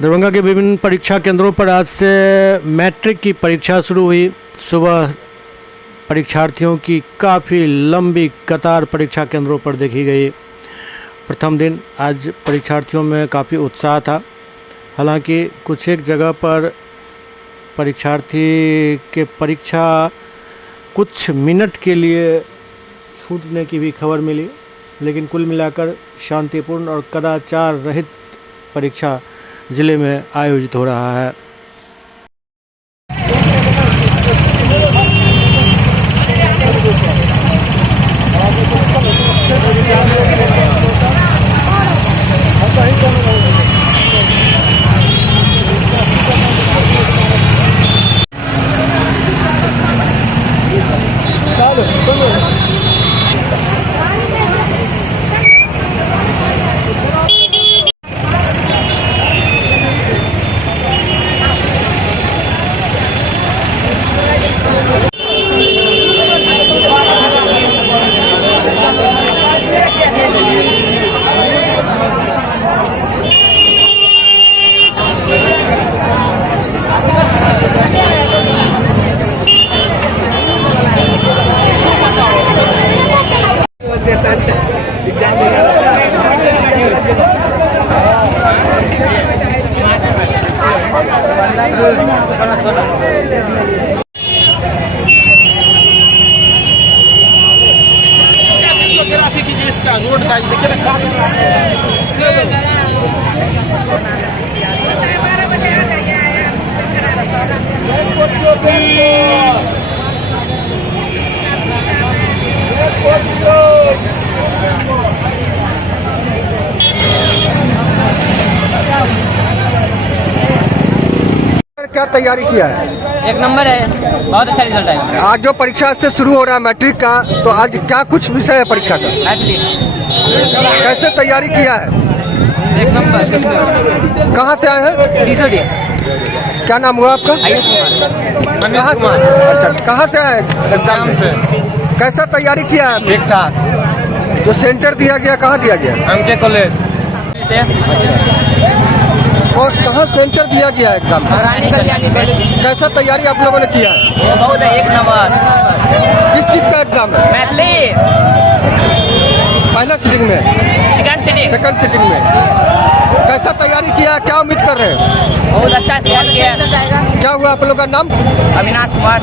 दरभंगा के विभिन्न परीक्षा केंद्रों पर आज से मैट्रिक की परीक्षा शुरू हुई। सुबह परीक्षार्थियों की काफ़ी लंबी कतार परीक्षा केंद्रों पर देखी गई। प्रथम दिन आज परीक्षार्थियों में काफ़ी उत्साह था। हालांकि कुछ एक जगह पर परीक्षार्थी के परीक्षा कुछ मिनट के लिए छूटने की भी खबर मिली, लेकिन कुल मिलाकर शांतिपूर्ण और कदाचार रहित परीक्षा ज़िले में आयोजित हो रहा है। कीजिए इसका रोड का देखिए ना क्या तैयारी किया है? एक नंबर है, बहुत अच्छा रिजल्ट है। आज जो परीक्षा से शुरू हो रहा है मैट्रिक का, तो आज क्या कुछ विषय है परीक्षा का? मैथिली कैसे तैयारी किया है? एक नंबर। कहाँ से आए हैं? सीसोदी। क्या नाम हुआ आपका? आयुष कुमार। कहाँ कुमार। अच्छा, कहाँ से आए एग्जाम से? कैसा तैयारी किया है? ठीक ठाक। जो सेंटर दिया गया कहाँ दिया गया? एमके कॉलेज और कहाँ सेंटर दिया गया है एग्जाम? रानी कल्याणी कॉलेज। कैसा तैयारी आप लोगों ने किया है? बहुत है, एक नंबर। किस चीज़ का एग्जाम है? मैथिली पहला सीटिंग में, सेकंड सीटिंग में। कैसा तैयारी किया है? क्या उम्मीद कर रहे हैं? बहुत अच्छा तैयार किया। क्या हुआ आप लोग का नाम? अविनाश कुमार।